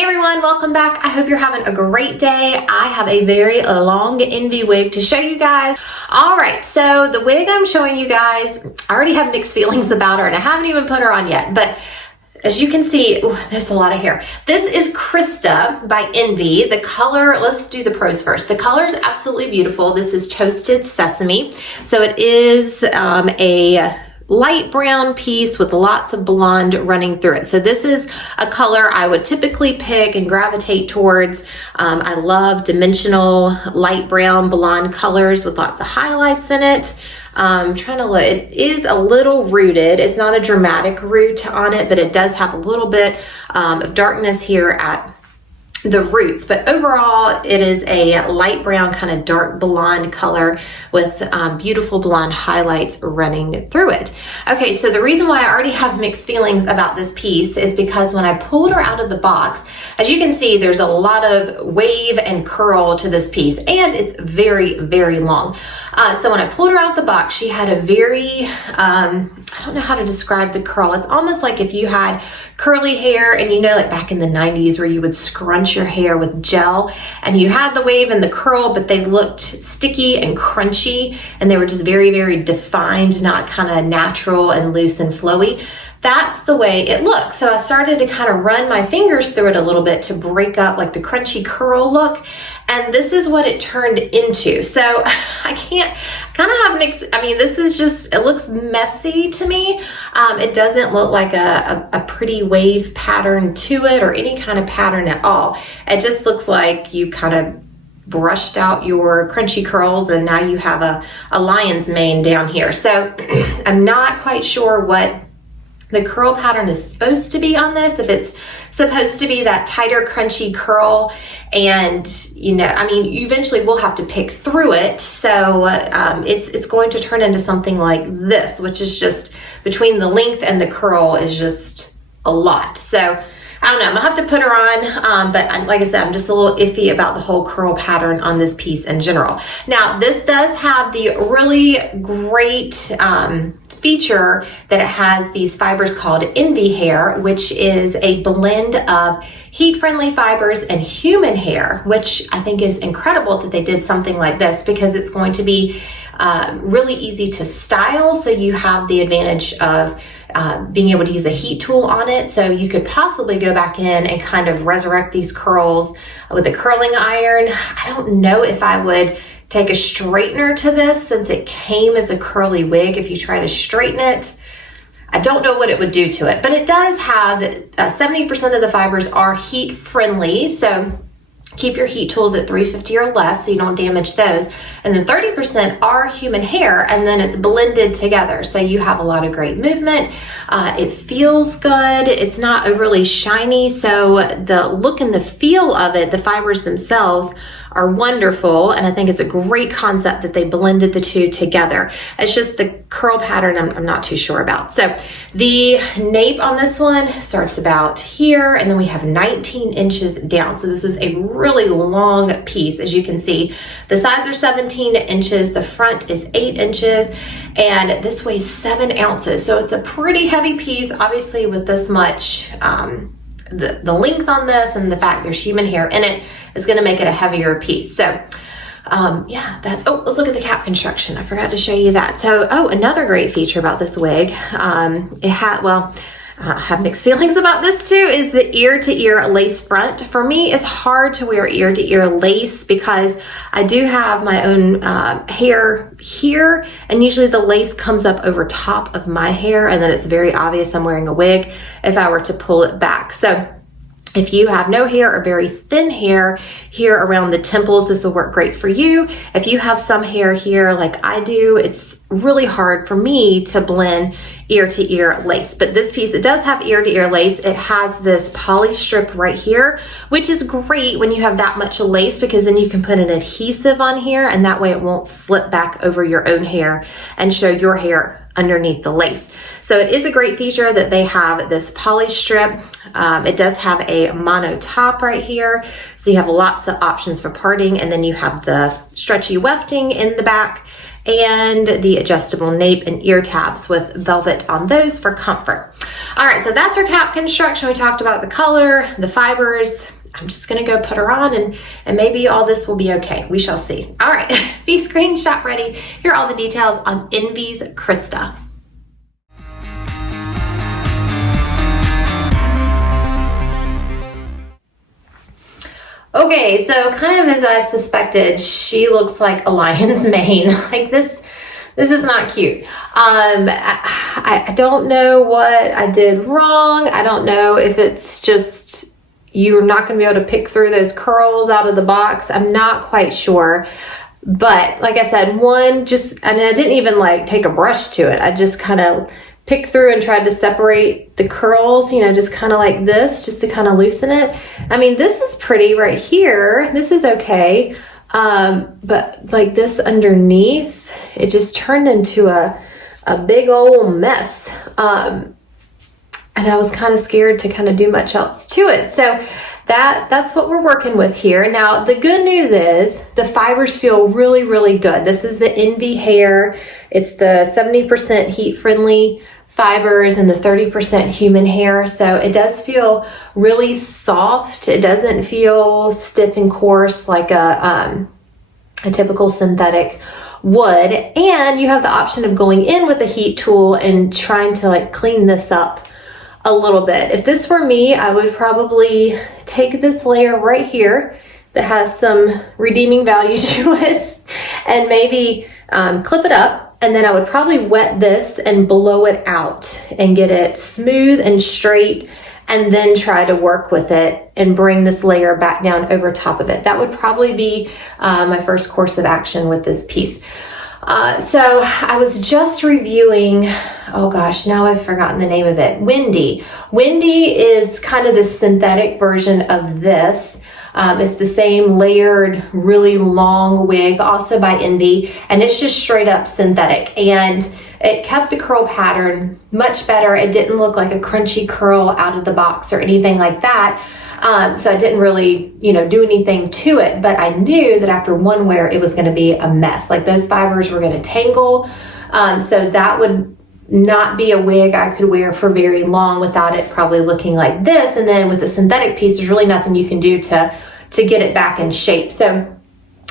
Hey everyone, welcome back. I hope you're having a great day. I have a very long envy wig to show you guys. All right, so the wig I'm showing you guys, I already have mixed feelings about her and I haven't even put her on yet, but as you can see, there's a lot of hair. This is Krista by Envy. The color, let's do the pros first. The color is absolutely beautiful. This is Toasted Sesame. So it is a light brown piece with lots of blonde running through it. So this is a color I would typically pick and gravitate towards. I love dimensional light brown blonde colors with lots of highlights in it. I'm trying to look, it is a little rooted. It's not a dramatic root on it, but it does have a little bit of darkness here at the roots, but overall it is a light brown kind of dark blonde color with beautiful blonde highlights running through it. Okay, so the reason why I already have mixed feelings about this piece is because when I pulled her out of the box, as you can see, there's a lot of wave and curl to this piece, and it's very, very long. So when I pulled her out the box, she had a very, I don't know how to describe the curl. It's almost like if you had curly hair and you know, like back in the 90s where you would scrunch your hair with gel and you had the wave and the curl, but they looked sticky and crunchy and they were just very, very defined, not kind of natural and loose and flowy. That's the way it looks. So I started to kind of run my fingers through it a little bit to break up like the crunchy curl look. And this is what it turned into. So I kind of have mixed, I mean, this is just, it looks messy to me. It doesn't look like a pretty wave pattern to it or any kind of pattern at all. It just looks like you kind of brushed out your crunchy curls and now you have a lion's mane down here. So I'm not quite sure what the curl pattern is supposed to be on this, if it's supposed to be that tighter crunchy curl, and you know, I mean, you eventually will have to pick through it. So it's going to turn into something like this, which is just between the length and the curl is just a lot. So I don't know, I'm gonna have to put her on, but like I said, I'm just a little iffy about the whole curl pattern on this piece in general. Now, this does have the really great feature that it has these fibers called Envy hair, which is a blend of heat-friendly fibers and human hair, which I think is incredible that they did something like this because it's going to be really easy to style. So you have the advantage of being able to use a heat tool on it. So you could possibly go back in and kind of resurrect these curls with a curling iron. I don't know if I would take a straightener to this since it came as a curly wig. If you try to straighten it, I don't know what it would do to it, but it does have 70% of the fibers are heat friendly. So keep your heat tools at 350 or less so you don't damage those. And then 30% are human hair, and then it's blended together. So you have a lot of great movement. It feels good. It's not overly shiny. So the look and the feel of it, the fibers themselves are wonderful. And I think it's a great concept that they blended the two together. It's just the curl pattern I'm not too sure about. So the nape on this one starts about here, and then we have 19 inches down. So this is a really long piece, as you can see. The sides are 17 inches, the front is 8 inches, and this weighs 7 ounces. So it's a pretty heavy piece, obviously with this much, the length on this and the fact there's human hair in it is going to make it a heavier piece. So yeah, that's, oh, let's look at the cap construction. I forgot to show you that. So, oh, another great feature about this wig, it had, well, I have mixed feelings about this too, is the ear-to-ear lace front. For me, it's hard to wear ear-to-ear lace because I do have my own hair here, and usually the lace comes up over top of my hair, and then it's very obvious I'm wearing a wig if I were to pull it back. So if you have no hair or very thin hair here around the temples, this will work great for you. If you have some hair here like I do, it's really hard for me to blend ear-to-ear lace. But this piece, it does have ear-to-ear lace. It has this poly strip right here, which is great when you have that much lace because then you can put an adhesive on here and that way it won't slip back over your own hair and show your hair underneath the lace. So it is a great feature that they have this poly strip. It does have a mono top right here. So you have lots of options for parting, and then you have the stretchy wefting in the back. and the adjustable nape and ear tabs with velvet on those for comfort. All right, so that's our cap construction. We talked about the color, the fibers. I'm just gonna go put her on and maybe all this will be okay. We shall see. All right, be screenshot ready. Here are all the details on Envy's Krista. Okay, so kind of as I suspected, she looks like a lion's mane. Like this is not cute. I don't know what I did wrong. I don't know if it's just you're not going to be able to pick through those curls out of the box. I'm not quite sure. But like I said, and I didn't even like take a brush to it. I just kind of picked through and tried to separate the curls, just kind of like this, just to kind of loosen it. I mean, this is pretty right here. This is okay. But like this underneath, it just turned into a big old mess. And I was kind of scared to kind of do much else to it. So that's what we're working with here. Now, the good news is the fibers feel really, really good. This is the Envy hair. It's the 70% heat-friendly fibers and the 30% human hair. So it does feel really soft. It doesn't feel stiff and coarse like a typical synthetic would. And you have the option of going in with a heat tool and trying to like clean this up a little bit. If this were me, I would probably take this layer right here that has some redeeming value to it and maybe clip it up. And then I would probably wet this and blow it out and get it smooth and straight, and then try to work with it and bring this layer back down over top of it. That would probably be my first course of action with this piece. So I was just reviewing, oh gosh, now I've forgotten the name of it. Wendy. Wendy is kind of the synthetic version of this. It's the same layered, really long wig, also by Envy, and it's just straight up synthetic. And it kept the curl pattern much better. It didn't look like a crunchy curl out of the box or anything like that. So I didn't really, do anything to it, but I knew that after one wear, it was going to be a mess. Like those fibers were going to tangle. So that would not be a wig I could wear for very long without it probably looking like this. And then with the synthetic piece, there's really nothing you can do to get it back in shape. So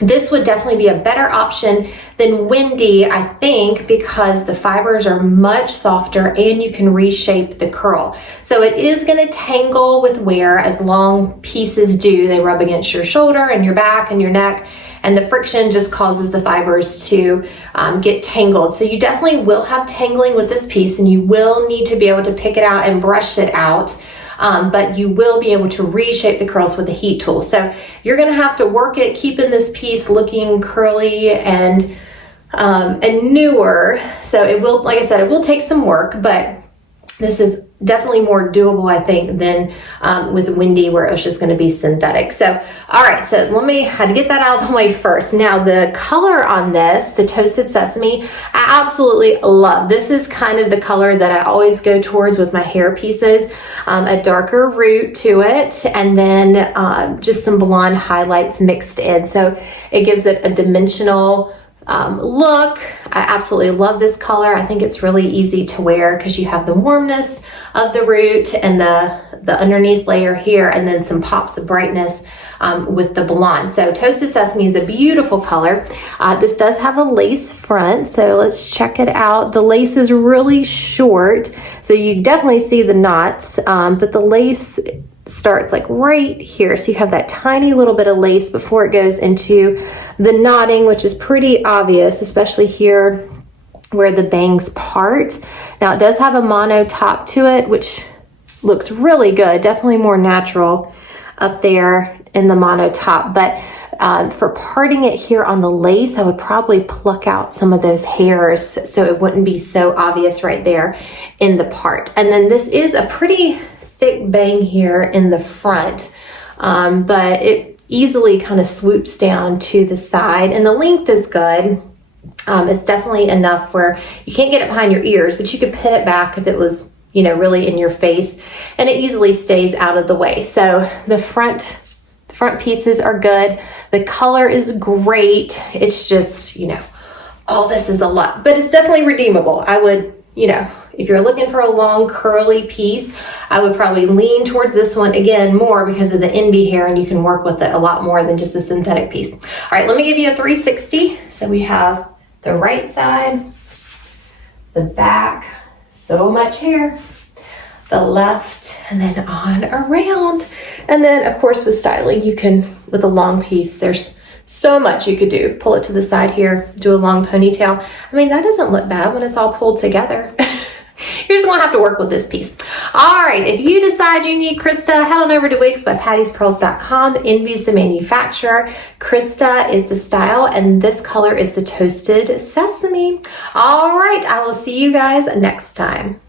this would definitely be a better option than Wendy, I think, because the fibers are much softer and you can reshape the curl. So it is going to tangle with wear, as long pieces do. They rub against your shoulder and your back and your neck, and the friction just causes the fibers to get tangled. So you definitely will have tangling with this piece, and you will need to be able to pick it out and brush it out. But you will be able to reshape the curls with a heat tool. So you're going to have to work at keeping this piece looking curly and newer. So it will, like I said, it will take some work, but this is definitely more doable, I think, than with Wendy, where it was just going to be synthetic. So, all right, so I had to get that out of the way first. Now, the color on this, the Toasted Sesame, I absolutely love. This is kind of the color that I always go towards with my hair pieces. A darker root to it, and then just some blonde highlights mixed in. So it gives it a dimensional look. I absolutely love this color. I think it's really easy to wear because you have the warmness of the root and the underneath layer here, and then some pops of brightness with the blonde. So Toasted Sesame is a beautiful color. This does have a lace front, so let's check it out. The lace is really short, so you definitely see the knots, but the lace starts like right here. So you have that tiny little bit of lace before it goes into the knotting, which is pretty obvious, especially here where the bangs part. Now it does have a mono top to it, which looks really good. Definitely more natural up there in the mono top. But for parting it here on the lace, I would probably pluck out some of those hairs so it wouldn't be so obvious right there in the part. And then this is a pretty thick bang here in the front, but it easily kind of swoops down to the side, and the length is good. It's definitely enough where you can't get it behind your ears, but you could pin it back if it was, really in your face, and it easily stays out of the way. So the front pieces are good. The color is great. It's just, oh, this is a lot, but it's definitely redeemable. I would, you know, if you're looking for a long curly piece, I would probably lean towards this one again more because of the NB hair, and you can work with it a lot more than just a synthetic piece. All right, let me give you a 360. So we have the right side, the back, so much hair, the left, and then on around. And then of course with styling, you can, with a long piece, there's so much you could do. Pull it to the side here, do a long ponytail. I mean, that doesn't look bad when it's all pulled together. You're just gonna have to work with this piece. All right, if you decide you need Krista, head on over to wigsbypatty'spearls.com. Envy's the manufacturer. Krista is the style, and this color is the Toasted Sesame. All right, I will see you guys next time.